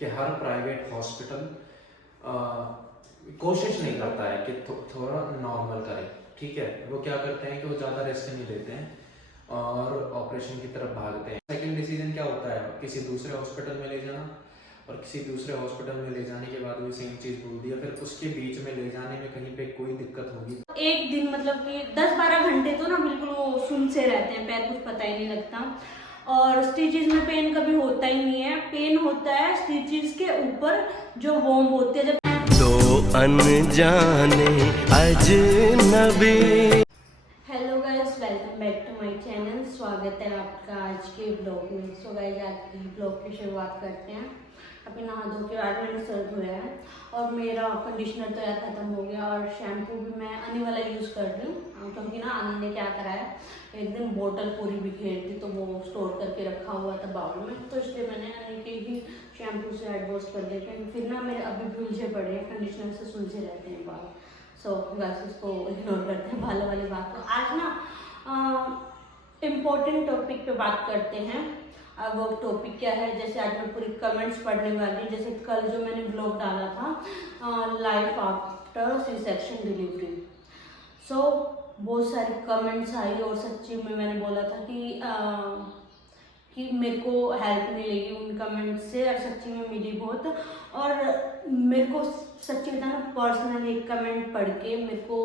कि हर private hospital कोशिश नहीं करता है कि थोड़ा नॉर्मल करे, ठीक है। वो क्या करते हैं कि वो ज़्यादा रिस्क नहीं लेते हैं और ऑपरेशन की तरफ भागते हैं। सेकंड डिसीजन क्या होता है, किसी दूसरे हॉस्पिटल में ले जाना, और किसी दूसरे हॉस्पिटल में ले जाने के बाद भी सेम चीज़ बोल दिया, फिर उसके बीच में ले जाने में कहीं पे कोई दिक्कत होगी। एक दिन मतलब कि 10-12 घंटे तो ना बिल्कुल वो सुन से रहते हैं, पैर कुछ पता ही नहीं लगता, और स्टिचेस में पेन कभी होता ही नहीं है। पेन होता है स्टिचेस के ऊपर जो वॉर्म होते हैं जब दो अनजाने अजनबी। Hello guys, welcome back to my channel. स्वागत है आपका आज के ब्लॉग में। सो गाइस, आज के ब्लॉग की शुरुआत करते हैं। अभी नहा धो के आज मैंने सर धोया है और मेरा कंडीशनर तो यार ख़त्म हो गया, और शैम्पू भी मैं अनी वाला यूज़ कर रही हूँ, क्योंकि ना अनी ने क्या करा है, एक दिन बोतल पूरी बिखेर दी, तो वो स्टोर करके रखा हुआ था बाउल में, तो इसलिए मैंने अनी के ही शैम्पू से हेड वॉश कर दिया। फिर ना मेरे अभी भी उलझे पड़े हैं, कंडीशनर से सुलझे रहते हैं बाल। सो बस उसको इग्नोर करते हैं बालों वाली बात को। आज ना इम्पोर्टेंट टॉपिक पे बात करते हैं। अब वो टॉपिक क्या है, जैसे आज मैं पूरी कमेंट्स पढ़ने वाली हूँ। जैसे कल जो मैंने ब्लॉग डाला था life after C section delivery, so बहुत सारी कमेंट्स आई, और सच्ची में मैंने बोला था कि मेरे को हेल्प मिलेगी उन कमेंट्स से, और सच्ची में मिली बहुत। और मेरे को सच्ची में ना पर्सनल एक कमेंट पढ़ के मेरे को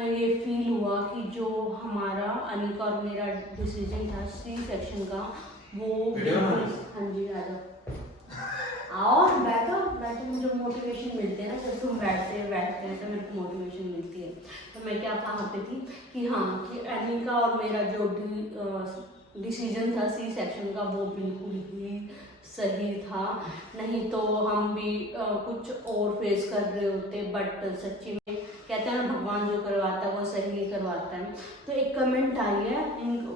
ये फील हुआ कि जो हमारा अनी का और मेरा डिसीजन था सी सेक्शन का, वो हाँ जी आ जाओ, आओ बैठो बैठो, मुझे मोटिवेशन मिलती है ना जब तुम बैठते हैं तो मेरे को मोटिवेशन मिलती है। तो मैं क्या कहाँ पे थी कि हाँ, कि अनी का और मेरा जो डिसीजन था सी सेक्शन का, वो बिल्कुल ही सही था। नहीं तो हम भी कुछ और फेस कर रहे होते, बट सच्ची में कहते हैं ना, भगवान जो करवाता है वो सही ही करवाता है। तो एक कमेंट आई है,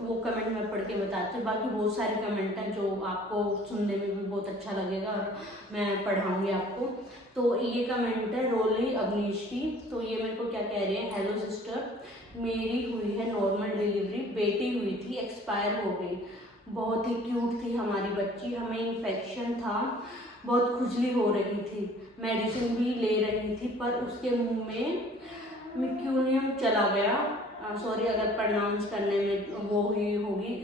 वो कमेंट मैं पढ़ के बताती हूँ। बाकी बहुत सारे कमेंट हैं जो आपको सुनने में भी बहुत अच्छा लगेगा और मैं पढ़ाऊँगी आपको। तो ये कमेंट है रोली अवनीश की। तो ये मेरे को क्या कह रहे हैं, हेलो सिस्टर, मेरी हुई है नॉर्मल डिलीवरी, बेटी हुई थी, एक्सपायर हो गई, बहुत ही क्यूट थी हमारी बच्ची, हमें इन्फेक्शन था, बहुत खुजली हो रही थी, मेडिसिन भी ले रही थी, पर उसके मुंह में मिक्यूनियम चला गया। सॉरी अगर प्रोनाउंस करने में वो हुई होगी,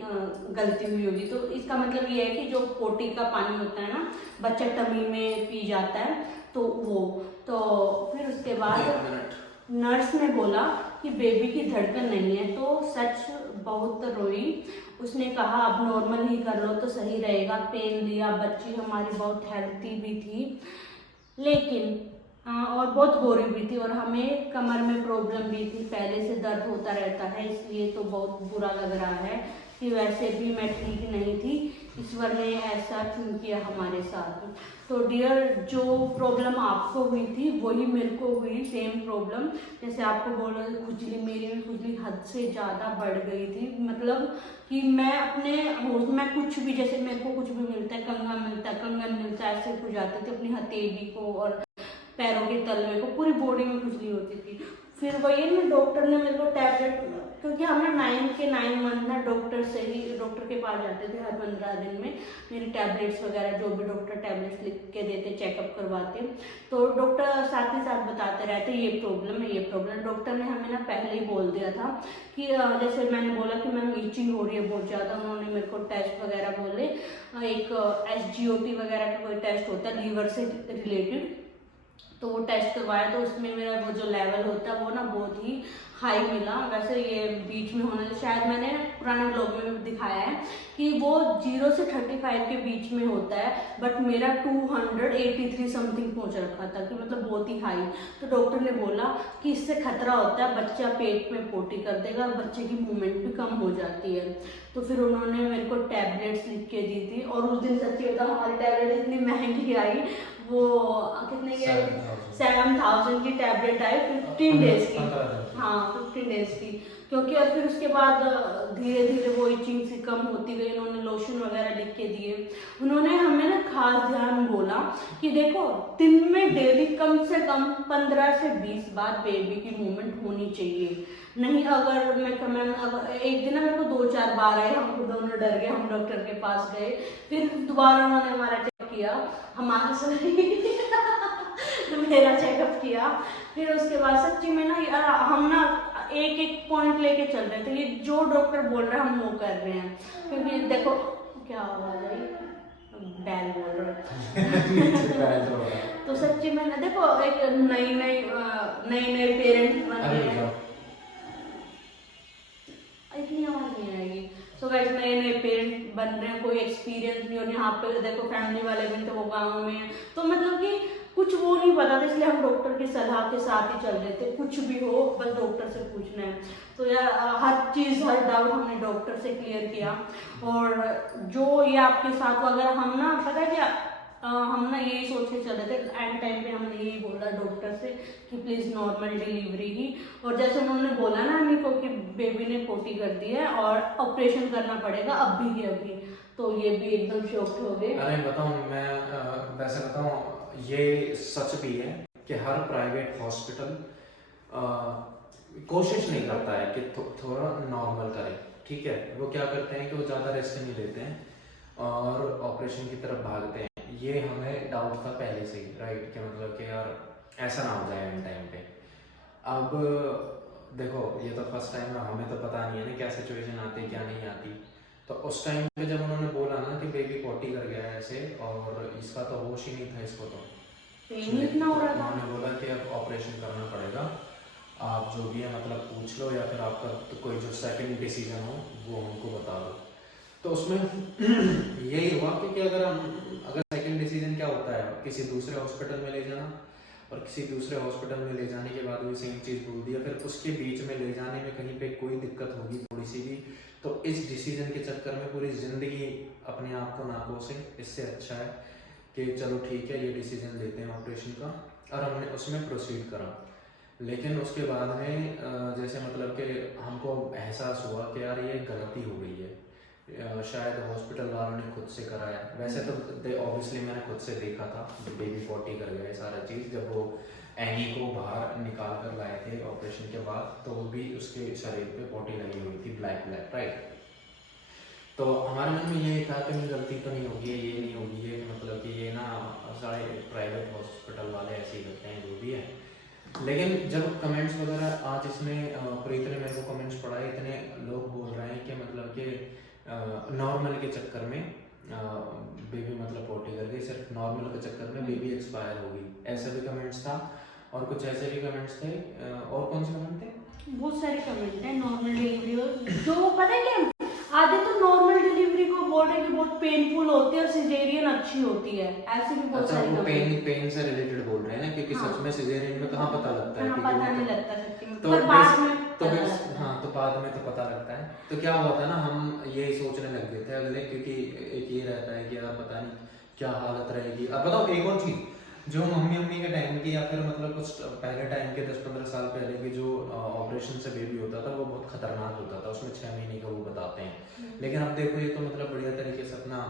गलती हुई होगी। तो इसका मतलब ये है कि जो पोटी का पानी होता है ना, बच्चा टमी में पी जाता है, तो वो। तो फिर उसके बाद नर्स ने बोला कि बेबी की धड़कन नहीं है, तो सच बहुत रोई। उसने कहा अब नॉर्मल ही कर लो तो सही रहेगा। पेन लिया, बच्ची हमारी बहुत हेल्थी भी थी, लेकिन और बहुत गोरी भी थी, और हमें कमर में प्रॉब्लम भी थी, पहले से दर्द होता रहता है, इसलिए तो बहुत बुरा लग रहा है कि वैसे भी मैं ठीक नहीं थी, ईश्वर ने ऐसा क्यों किया हमारे साथ। तो डियर, जो प्रॉब्लम आपको हुई थी वही मेरे को हुई, सेम प्रॉब्लम। जैसे आपको बोल रहे थे खुजली, मेरी भी खुजली हद से ज़्यादा बढ़ गई थी। मतलब कि मैं अपने होश में कुछ भी, जैसे मेरे को कुछ भी मिलता है, कंगन मिलता है, ऐसे हो जाते थे, अपनी हथेली को और पैरों के तलवे को, पूरी बॉडी में खुजली होती थी। फिर वही ना, डॉक्टर ने मेरे को टैबलेट, क्योंकि हम ना 9 मंथ ना डॉक्टर के पास जाते थे हर 15 दिन में, मेरी टैबलेट्स वगैरह जो भी डॉक्टर टैबलेट्स लिख के देते, चेकअप करवाते, तो डॉक्टर साथ ही साथ बताते रहते ये प्रॉब्लम है, ये प्रॉब्लम। डॉक्टर ने हमें ना पहले ही बोल दिया था कि जैसे मैंने बोला कि मैम ईचिंग हो रही है बहुत ज़्यादा, उन्होंने मेरे को टेस्ट वगैरह बोले, एक SGOT वगैरह का कोई टेस्ट होता है लीवर से रिलेटेड, तो वो टेस्ट करवाया, तो उसमें मेरा वो जो लेवल होता है वो ना बहुत ही हाई मिला। वैसे ये बीच में होना, शायद मैंने पुराने ब्लॉग में भी दिखाया है कि वो 0 से 35 के बीच में होता है, बट मेरा 283 समथिंग पहुंच रखा था, कि मतलब बहुत ही हाई। तो डॉक्टर ने बोला कि इससे खतरा होता है, बच्चा पेट में पोटी कर देगा और बच्चे की मूवमेंट भी कम हो जाती है। तो फिर उन्होंने मेरे को टैबलेट्स लिख के दी थी, और उस दिन सच्ची बता हमारी टैबलेट इतनी महंगी आई, वो कितने की आई, 7000 की टैबलेट आई 15 डेज की। हाँ 15 डेज की, क्योंकि और फिर उसके बाद धीरे धीरे वो इचिंग सी कम होती गई। उन्होंने लोशन वगैरह लिख के दिए। उन्होंने हमें ना खास ध्यान बोला कि देखो, दिन में डेली कम से कम 15 से 20 बार बेबी की मूवमेंट होनी चाहिए। नहीं अगर मैं अगर एक दिन ना मेरे को 2-4 बार आए, हम दोनों डर गए, हम डॉक्टर के पास गए, फिर दोबारा उन्होंने हमारा किया हमारे से मेरा चेकअप किया। फिर उसके बाद सच्ची में ना यार हम ना एक एक पॉइंट लेके चल रहे थे, ये जो डॉक्टर बोल रहे हैं हम वो कर रहे हैं। क्योंकि देखो क्या हुआ भाई, बैल बोल रहे हैं तो सच्ची में ना देखो एक नई पेरेंट्स बन रहे हैं, इतनी आवाज नहीं आएगी। तो गाइस नए पेरेंट बन रहे हैं, कोई एक्सपीरियंस नहीं, और यहाँ पे देखो फैमिली वाले भी थे वो गाँव में हैं, तो मतलब कि कुछ वो नहीं पता था, इसलिए हम डॉक्टर की सलाह के साथ ही चल रहे थे। कुछ भी हो बस डॉक्टर से पूछना है। तो यार हर चीज़ हर डाउट हमने डॉक्टर से क्लियर किया। और जो ये आपके साथ हुआ, अगर हम ना पता है क्या हम ना यही सोच के चल रहे थे, एंड टाइम पे हमने यही बोला डॉक्टर से कि प्लीज़ नॉर्मल डिलीवरी ही। और जैसे उन्होंने बोला ना हमें को कि बेबी ने पोटी कर दी है और ऑपरेशन करना पड़ेगा अभी के अभी, तो ये भी एकदम शॉक्ड हो गए। अरे बताऊँ मैं वैसे बताऊँ, ये सच भी है कि हर प्राइवेट हॉस्पिटल कोशिश नहीं करता है कि थोड़ा नॉर्मल करे, ठीक है। वो क्या करते हैं कि वो ज़्यादा रिस्क नहीं लेते हैं और ऑपरेशन की तरफ भागते हैं। ये हमें डाउट था पहले से ही, राइट, कि मतलब कि यार ऐसा ना हो जाए एंड टाइम पे। अब देखो ये तो फर्स्ट टाइम है, हमें तो पता नहीं है ना क्या सिचुएशन आती क्या नहीं आती। तो उस टाइम पे जब उन्होंने बोला ना कि बेबी पोटी कर गया है ऐसे, और इसका तो होश ही नहीं था इसको, तो इतना हो रहा था। उन्होंने बोला कि अब ऑपरेशन करना पड़ेगा, आप जो भी है मतलब पूछ लो, या फिर आपका तो कोई जो सेकंड डिसीजन हो वो हमको बता दो। तो उसमें यही हुआ कि अगर सेकंड डिसीजन क्या होता है, किसी दूसरे हॉस्पिटल में ले जाना, और किसी दूसरे हॉस्पिटल में ले जाने के बाद भी सेम चीज़ बोल दिया, फिर उसके बीच में ले जाने में कहीं पे कोई दिक्कत होगी थोड़ी सी भी, तो इस डिसीजन के चक्कर में पूरी ज़िंदगी अपने आप को ना कोसे। इससे अच्छा है कि चलो ठीक है ये डिसीजन लेते हैं ऑपरेशन का, और हमने उसमें प्रोसीड करा। लेकिन उसके बाद में जैसे मतलब कि हमको एहसास हुआ कि यार ये गलती हो गई है, शायद हॉस्पिटल वालों ने खुद से कराया। वैसे तो ऑब्वियसली मैंने खुद से देखा था, बेबी पोटी कर गया सारा चीज़। जब वो एनी को बाहर निकाल कर लाए थे ऑपरेशन के बाद, तो वो भी उसके शरीर पे पोटी लगी हुई थी, ब्लैक राइट। तो हमारे मन में ये था कि गलती तो नहीं होगी, ये नहीं होगी, ये मतलब कि ये ना सारे प्राइवेट हॉस्पिटल वाले ऐसे ही करते हैं जो भी है। लेकिन जब कमेंट्स वगैरह आज इसमें प्रीत ने मेरे को कमेंट्स पढ़ाए, इतने लोग बोल रहे हैं कि मतलब कि नॉर्मल के चक्कर में बेबी मतलब पोटी कर गई, सिर्फ नॉर्मल के चक्कर में बेबी एक्सपायर हो गई, ऐसा भी कमेंट्स था। और कुछ ऐसे भी कमेंट्स थे, और कौन से कमेंट थे, बहुत सारे कमेंट हैं नॉर्मल डिलीवरी, जो पता है क्या आधे तो नॉर्मल डिलीवरी को बोल रहे हैं कि बहुत पेनफुल होती है और सिजेरियन अच्छी होती है, ऐसे भी बहुत सारे कमेंट। पेन से रिलेटेड बोल रहे हैं ना, क्योंकि सच में सिजेरियन में कहाँ पता लगता है, पता नहीं लगता सच्ची में, तो पर बाद में हाँ तो बाद में तो पता लगता है। तो क्या हुआ था ना, हम यही सोचने लग गए थे अगले, क्योंकि एक ये रहता है कि यार पता नहीं क्या हालत रहेगी। अब बताओ एक और चीज़, जो मम्मी के टाइम की, या फिर मतलब कुछ पहले टाइम के 10-15 साल पहले के जो ऑपरेशन से बेबी होता था वो बहुत खतरनाक होता था, उसमें 6 महीने का वो बताते हैं। लेकिन अब देखो ये तो मतलब बढ़िया तरीके से अपना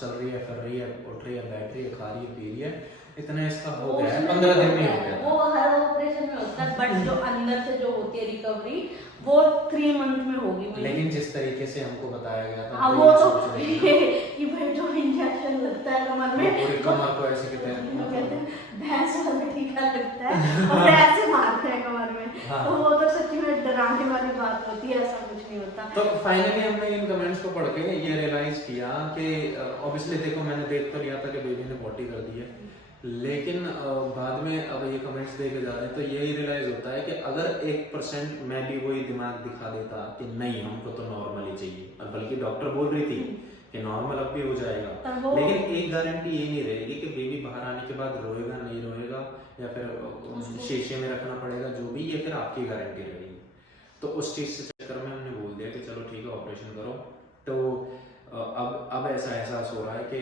चल रही है, फिर रही है, उठ रही है, बैठ रही है, खा रही है, पी रही है, इतना इसका हो गया है, 15 दिन में हो गया। वो हर ऑपरेशन में होता है, बट जो अंदर से जो होती है रिकवरी वो 3 मंथ में होगी। लेकिन जिस तरीके से हमको बताया गया था, वो तो ये जो इंजेक्शन लगता है कमर में, पूरी कमर को ऐसे कहते हैं भैंस वाला टीका लगता है और ऐसे मारते हैं कमर में। हाँ। तो वो तो सच्ची में डराने वाली बात होती है, ऐसा कुछ नहीं होता। तो फाइनली हमने इन कमेंट्स को पढ़ के ये रियलाइज किया कि ऑब्वियसली देखो मैंने देख तो लिया था कि बेबी ने पोटी कर दी है, लेकिन बाद में अब ये कमेंट्स देखे जा रहे हैं तो यही रियलाइज होता है कि अगर 1% मैं भी वही दिमाग दिखा देता कि नहीं हमको तो नॉर्मल ही चाहिए, और बल्कि डॉक्टर बोल रही थी कि नॉर्मल अब भी हो जाएगा, लेकिन एक गारंटी ये नहीं रहेगी कि बेबी बाहर आने के बाद रोएगा नहीं रोएगा, या फिर शीशे में रखना पड़ेगा, जो भी, ये फिर आपकी गारंटी रहेगी। तो उस चीज़ से चक्कर में हमने बोल दिया कि चलो ठीक है ऑपरेशन करो। तो अब ऐसा एहसास हो रहा है कि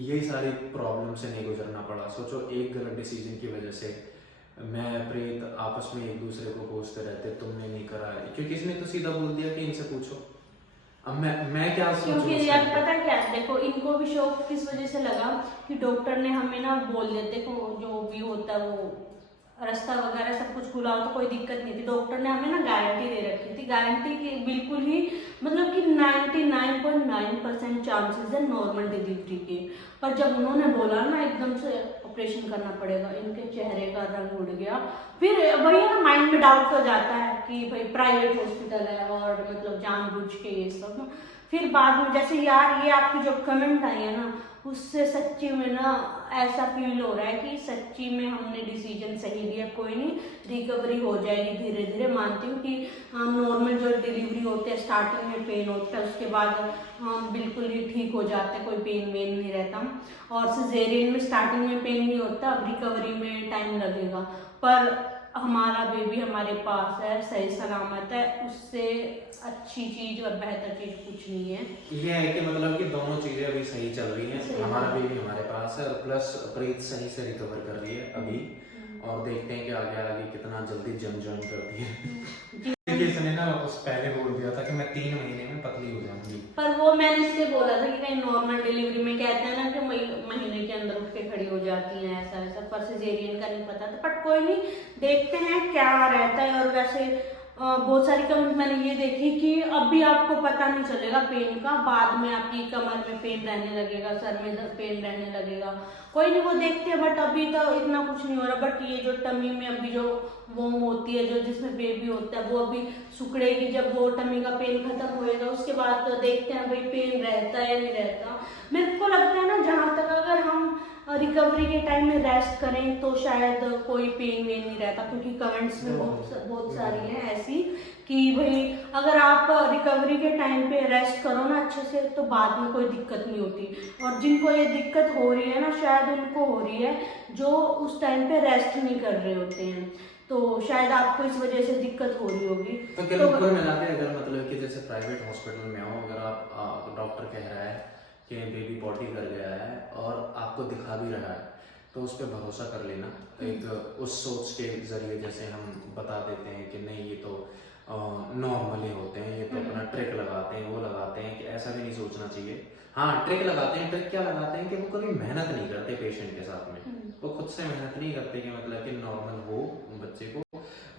यही सारी प्रॉब्लम से नहीं गुजरना पड़ा। सोचो एक गलत डिसीजन की वजह से मैं प्रीत आपस में एक दूसरे को कोसते रहते, तुमने नहीं करा है, क्योंकि इसने तो सीधा बोल दिया कि इनसे पूछो। अब मैं क्या सोचूं, क्योंकि यार पता क्या, देखो इनको भी शौक किस वजह से लगा कि डॉक्टर ने हमें ना बोल दिया, देखो जो भी होता है वो रास्ता वगैरह सब कुछ खुला हो तो कोई दिक्कत नहीं थी। डॉक्टर ने हमें ना गारंटी दे रखी थी, गारंटी की बिल्कुल ही मतलब कि 99.9% चांसेस है नॉर्मल डिलीवरी के। पर जब उन्होंने बोला ना एकदम से ऑपरेशन करना पड़ेगा, इनके चेहरे का रंग उड़ गया। फिर वही ना माइंड में डाउट हो जाता है कि भाई प्राइवेट हॉस्पिटल है और मतलब जानबूझ के ये सब। फिर बाद में जैसे यार ये आपकी जो कमेंट आई है ना, उससे सच्ची में ना ऐसा फील हो रहा है कि सच्ची में हमने डिसीजन सही लिया। कोई नहीं, रिकवरी हो जाएगी धीरे धीरे। मानती हूँ कि नॉर्मल जो डिलीवरी होते हैं स्टार्टिंग में पेन होता है, उसके बाद हम बिल्कुल ही ठीक हो जाते हैं, कोई पेन वेन नहीं रहता। और सिजेरियन में स्टार्टिंग में पेन नहीं होता, अब रिकवरी में टाइम लगेगा। पर हमारा बेबी हमारे पास है, सही सलामत है, उससे अच्छी चीज और बेहतर चीज कुछ नहीं है। ये है कि मतलब कि दोनों चीजें अभी सही चल रही हैं, हमारा बेबी हमारे पास है और प्लस प्रीत सही से रिकवर कर रही है अभी। और देखते हैं कि आगे आगे कितना जल्दी जिम ज्वाइन करती है। इसने ना उस पहले बोल दिया था कि मैं 3 महीने में पतली हो जाऊंगी, पर वो मैंने इसलिए बोला था कि कहीं नॉर्मल डिलीवरी में कहते हैं ना कि महीने के अंदर उठ के खड़ी हो जाती हैं, ऐसा ऐसा। पर सिजेरियन का नहीं पता था। बट कोई नहीं, देखते हैं क्या रहता है। और वैसे बहुत सारी कमेंट मैंने ये देखी कि अभी आपको पता नहीं चलेगा पेन का, बाद में आपकी कमर में पेन रहने लगेगा, सर में पेन रहने लगेगा। कोई नहीं, वो देखते हैं। बट अभी तो इतना कुछ नहीं हो रहा। बट ये जो टमी में अभी जो वोम होती है, जो जिसमें बेबी होता है, वो अभी सुखड़ेगी। जब वो टमी का पेन खत्म होएगा उसके बाद तो देखते हैं भाई पेन रहता है या नहीं रहता। मेरे को लगता है ना, जहाँ तक अगर हम रिकवरी के टाइम में रेस्ट करें तो शायद कोई पेन वेन नहीं रहता। क्योंकि कमेंट्स में बहुत सारी हैं ऐसी कि भाई अगर आप रिकवरी के टाइम पे रेस्ट करो ना अच्छे से तो बाद में कोई दिक्कत नहीं होती। और जिनको ये दिक्कत हो रही है ना, शायद उनको हो रही है जो उस टाइम पे रेस्ट नहीं कर रहे होते हैं। तो शायद आपको इस वजह से दिक्कत हो रही होगी। तो कुल मिला के अगर मतलब कि जैसे प्राइवेट हॉस्पिटल में हो, अगर आप डॉक्टर कह रहा है कि बेबी पॉटी कर गया है और आपको दिखा भी रहा है, तो उस पर भरोसा कर लेना। एक उस सोच के जरिए जैसे हम बता देते हैं कि नहीं ये तो नॉर्मली होते हैं, ये तो अपना ट्रिक लगाते हैं, वो लगाते हैं, कि ऐसा भी नहीं सोचना चाहिए। हाँ, ट्रिक लगाते हैं। ट्रिक क्या लगाते हैं कि वो कभी मेहनत नहीं करते पेशेंट के साथ में, वो खुद से मेहनत नहीं करते कि मतलब कि नॉर्मल हो बच्चे को।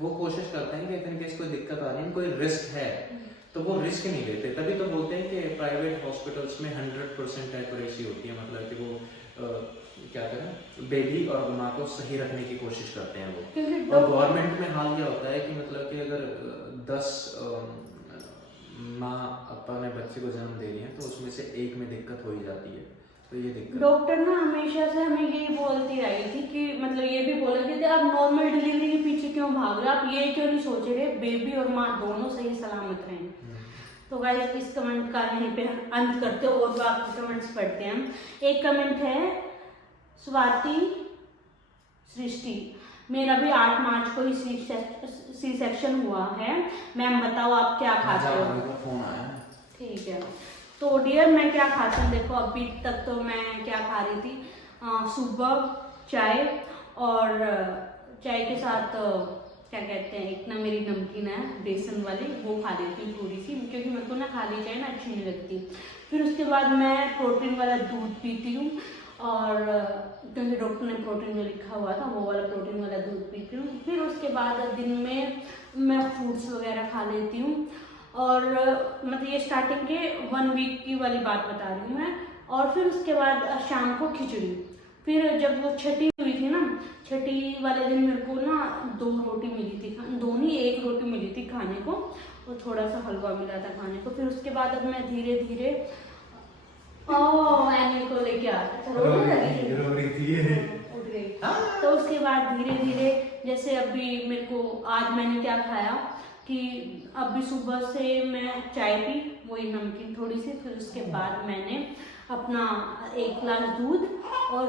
वो कोशिश करते हैं कि इतने केस कोई दिक्कत आ रही है, कोई रिस्क है तो वो रिस्क नहीं लेते। तभी तो बोलते हैं कि प्राइवेट हॉस्पिटल्स में 100% एक्यूरेसी होती है। मतलब कि वो क्या करें, बेबी और माँ को सही रखने की कोशिश करते हैं वो। और गवर्नमेंट में हाल क्या होता है कि मतलब कि अगर 10 माँ अपने बच्चे को जन्म दे रही है तो उसमें से एक में दिक्कत हो ही जाती है। तो ये दिक्कत डॉक्टर ना हमेशा से हमें यही बोलती आई थी कि मतलब ये भी बोल रही थी आप नॉर्मल डिलीवरी के पीछे क्यों भाग रहे हो, आप ये क्यों नहीं सोच रहे बेबी और माँ दोनों सही सलामत रहें। तो गाइस इस कमेंट का यहीं पे अंत करते हैं और बाकी कमेंट्स पढ़ते हैं हम। एक कमेंट है स्वाति सृष्टि, मेरा भी 8 मार्च को ही सी सेक्शन हुआ है, मैम बताओ आप क्या खाते हो। फोन आया। ठीक है, तो डियर मैं क्या खाती हूँ, देखो अभी तक तो मैं क्या खा रही थी, सुबह चाय और चाय के साथ क्या कहते हैं, एक ना मेरी नमकीन है बेसन वाली, वो खा लेती हूँ थोड़ी सी, क्योंकि मेरे को ना खाली चाय ना अच्छी नहीं लगती। फिर उसके बाद मैं प्रोटीन वाला दूध पीती हूँ, और क्योंकि डॉक्टर ने प्रोटीन जो लिखा हुआ था वो वाला प्रोटीन वाला दूध पीती हूँ। फिर उसके बाद दिन में मैं फ्रूट्स वगैरह खा लेती हूँ। और मतलब ये स्टार्टिंग के 1 वीक की वाली बात बता रही हूँ मैं। और फिर उसके बाद शाम को खिचड़ी। फिर जब वो छठी हुई थी ना, छठी वाले दिन मेरे को ना 2 रोटी मिली थी, 2 नहीं 1 रोटी मिली थी खाने को, और थोड़ा सा हलवा मिला था खाने को। फिर उसके बाद अब मैं धीरे धीरे एनी को लेके उठ गई। तो उसके बाद धीरे धीरे जैसे अभी मेरे को आज मैंने क्या खाया कि अभी सुबह से मैं चाय पी, वही नमकीन थोड़ी सी। फिर उसके बाद मैंने अपना 1 गिलास दूध और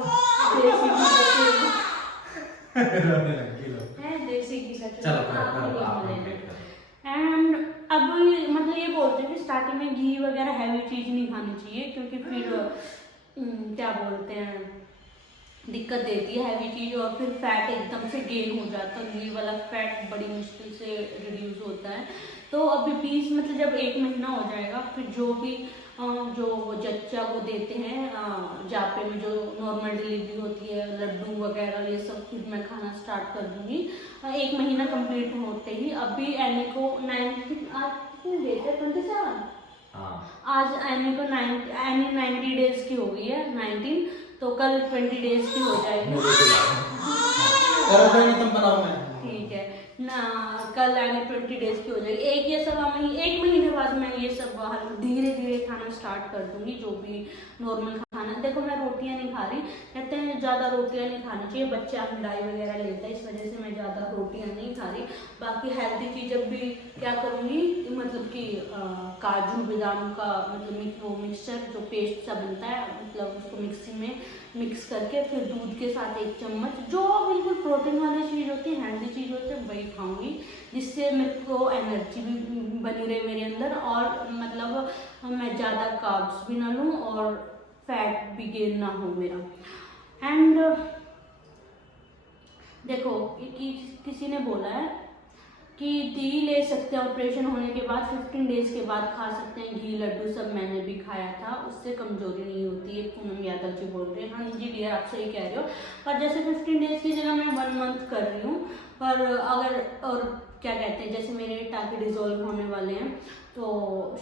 देसी घी एंड अब मतलब ये बोलते हैं कि स्टार्टिंग में घी वगैरह हैवी चीज नहीं खानी चाहिए, क्योंकि फिर क्या बोलते हैं दिक्कत देती है हैवी चीज, और फिर फैट एकदम से गेन हो जाता है। ये वाला फैट बड़ी मुश्किल से रिड्यूस होता है। तो अभी 20 मतलब जब 1 महीना हो जाएगा, फिर जो भी जो वो जच्चा वो देते हैं जापे में, जो नॉर्मल डिलीवरी होती है, लड्डू वगैरह ये सब फिर मैं खाना स्टार्ट कर दूँगी 1 महीना कंप्लीट होते ही। अभी एनी को 19 आज कितनी डेट है 27, आज एनी को 90 डेज की हो गई है 19, तो कल 20 डेज की हो जाएगी। ठीक है ना, कल आने 20 डेज की हो जाएगी। एक महीने बाद मैं ये सब धीरे धीरे खाना स्टार्ट कर दूंगी, जो भी नॉर्मल खाना। देखो मैं रोटियां नहीं खा रही, कहते हैं ज़्यादा रोटियां नहीं खानी चाहिए, बच्चा मिठाई वगैरह लेता है, इस वजह से मैं ज़्यादा रोटियां नहीं खा रही। बाकी हेल्दी चीज़ अब भी क्या करूँगी, मतलब कि काजू बादाम का मतलब वो मिक्सचर जो पेस्ट सा बनता है, मतलब उसको मिक्सी में मिक्स करके फिर दूध के साथ 1 चम्मच, जो बिल्कुल प्रोटीन वाली चीज़ होती है, हेल्दी चीज़ होती है, वही खाऊंगी, जिससे मेरे को एनर्जी भी बनी रहे मेरे अंदर, और मतलब मैं ज़्यादा कार्ब्स भी ना लूँ और फैट भी गेन ना हो मेरा। एंड देखो किसी ने बोला है कि घी ले सकते हैं ऑपरेशन होने के बाद, 15 डेज के बाद खा सकते हैं घी लड्डू, सब मैंने भी खाया था, उससे कमजोरी नहीं होती है। पूनम यादव जी बोल रहे हैं। हाँ जी डियर, आप सही कह रहे हो, पर जैसे 15 डेज की जगह मैं 1 मंथ कर रही हूँ, पर अगर और क्या कहते हैं, जैसे मेरे टाँके डिजोल्व होने वाले हैं तो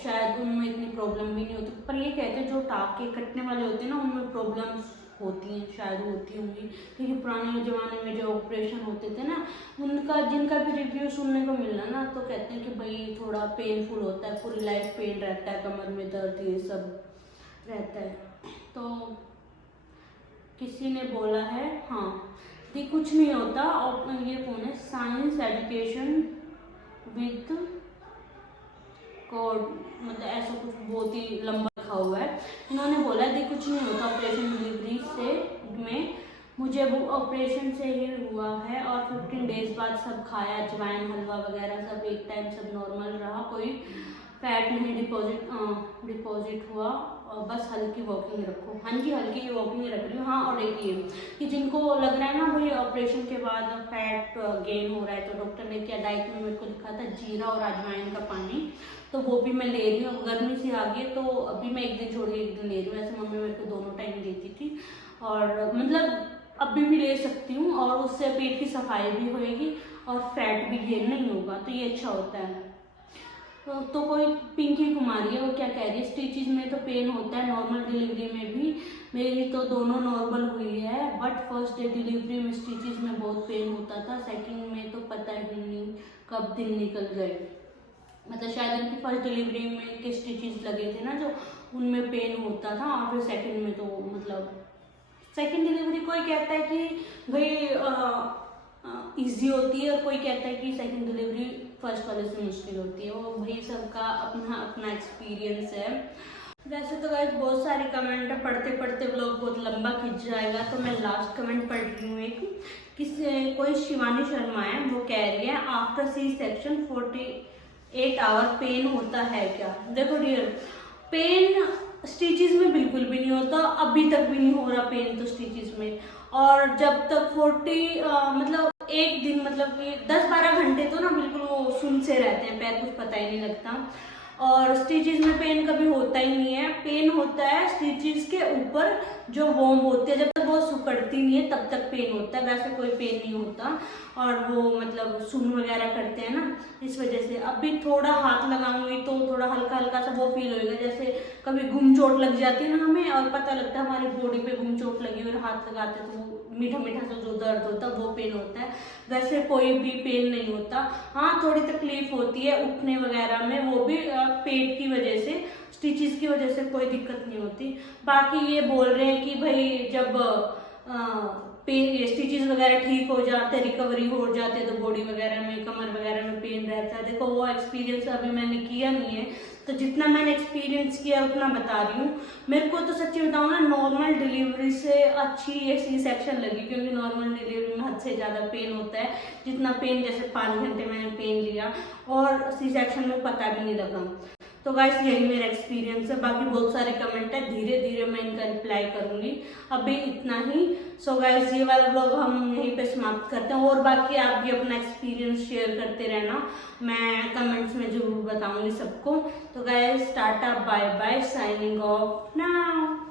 शायद उनमें इतनी प्रॉब्लम भी नहीं होती, पर ये कहते हैं जो टाँके कटने वाले होते हैं ना, उनमें प्रॉब्लम्स होती हैं, शायद होती होंगी, क्योंकि पुराने ज़माने में जो ऑपरेशन होते थे ना, उनका जिनका भी रिव्यू सुनने को मिला ना, तो कहते हैं कि भाई थोड़ा पेनफुल होता है, पूरी लाइफ पेन रहता है, कमर में दर्द ये सब रहता है। तो किसी ने बोला है हाँ कि कुछ नहीं होता, और ये कौन है, साइंस एजुकेशन विद कोड, मतलब ऐसा कुछ बहुत ही लंबा लिखा हुआ है। इन्होंने बोला कि कुछ नहीं होता ऑपरेशन डिलीवरी से में, मुझे वो ऑपरेशन से ही हुआ है, और 15 डेज बाद सब खाया, अजवाइन हलवा वगैरह सब एक टाइम, सब नॉर्मल रहा, कोई फैट नहीं डिपॉजिट हुआ, और बस हल्की वॉकिंग रखो। हाँ जी, हल्की वॉकिंग रख रही हूँ। हाँ, और एक ये कि जिनको लग रहा है ना भाई ऑपरेशन के बाद फैट गेन हो रहा है, तो डॉक्टर ने क्या डाइट में मेरे को लिखा था जीरा और अजवाइन का पानी, तो वो भी मैं ले रही हूँ। गर्मी से आ गई तो अभी मैं 1 दिन छोड़ के 1 दिन ले रही हूँ, ऐसे मम्मी मेरे को दोनों टाइम देती थी, और मतलब अभी भी ले सकती हूँ, और उससे पेट की सफाई भी होएगी और फैट भी गेन नहीं होगा, तो ये अच्छा होता है। तो कोई पिंकी कुमारी है, वो क्या कह रही है, स्टिचेस में तो पेन होता है, नॉर्मल डिलीवरी में भी, मेरी तो दोनों नॉर्मल हुई है, बट फर्स्ट डे डिलीवरी में स्टिचेस में बहुत पेन होता था, सेकंड में तो पता ही नहीं कब दिन निकल गए, मतलब शायद उनकी फर्स्ट डिलीवरी में के स्टिचेस लगे थे ना जो, उनमें पेन होता था, और फिर सेकंड में तो मतलब सेकंड डिलीवरी कोई कहता है कि भाई इजी होती है, और कोई कहता है कि सेकंड डिलीवरी फर्स्ट वाले से मुश्किल होती है, वो भाई सबका अपना अपना एक्सपीरियंस है। वैसे तो गाइस बहुत सारे कमेंट है, पढ़ते पढ़ते व्लॉग बहुत लंबा खिंच जाएगा, तो मैं लास्ट कमेंट पढ़ रही हूँ एक, कोई शिवानी शर्मा है, वो कह रही है after C section 48 hour pain होता है क्या। देखो डियर, पेन स्टिचेस में बिल्कुल भी नहीं होता, अभी तक भी नहीं हो रहा पेन तो स्टिचेस में, और जब तक 40 मतलब 1 दिन, मतलब कि 10-12 घंटे तो ना बिल्कुल वो सुन से रहते हैं पैर, कुछ पता ही नहीं लगता, और स्टिचेस में पेन कभी होता ही नहीं है। पेन होता है स्टिचेस के ऊपर जो वॉर्म होती है, जब तक वो सुकड़ती नहीं है तब तक पेन होता है, वैसे कोई पेन नहीं होता, और वो मतलब सुन वगैरह करते हैं ना, इस वजह से। अभी थोड़ा हाथ लगाऊंगी तो थोड़ा हल्का हल्का सा वो फील होएगा, जैसे कभी घुम चोट लग जाती है ना हमें, और पता लगता है हमारी बॉडी पे घुम चोट लगी, और हाथ लगाते तो मीठा मीठा सा जो दर्द होता है वो पेन होता है, वैसे कोई भी पेन नहीं होता। हाँ, थोड़ी तकलीफ होती है उठने वगैरह में, वो भी पेट की वजह से, स्टिचेस की वजह से कोई दिक्कत नहीं होती। बाकी ये बोल रहे हैं कि भाई जब स्टिचेस वगैरह ठीक हो जाते, रिकवरी हो जाते, तो बॉडी वगैरह में, कमर वगैरह में पेन रहता है। देखो वो एक्सपीरियंस अभी मैंने किया नहीं है, तो जितना मैंने एक्सपीरियंस किया उतना बता रही हूँ। मेरे को तो सच्ची बताऊँ ना, नॉर्मल डिलीवरी से अच्छी ये सी सेक्शन लगी, क्योंकि नॉर्मल डिलीवरी में हद से ज़्यादा पेन होता है, जितना पेन जैसे 5 घंटे मैंने पेन लिया, और सी सेक्शन में पता भी नहीं लगा। तो गाइस यही मेरा एक्सपीरियंस है। बाकी बहुत सारे कमेंट है, धीरे धीरे मैं इनका रिप्लाई करूंगी। अभी इतना ही। सो गाइस ये वाला ब्लॉग हम यहीं पे समाप्त करते हैं, और बाकी आप भी अपना एक्सपीरियंस शेयर करते रहना, मैं कमेंट्स में जरूर बताऊंगी सबको। तो guys ta ta bye bye, signing off now.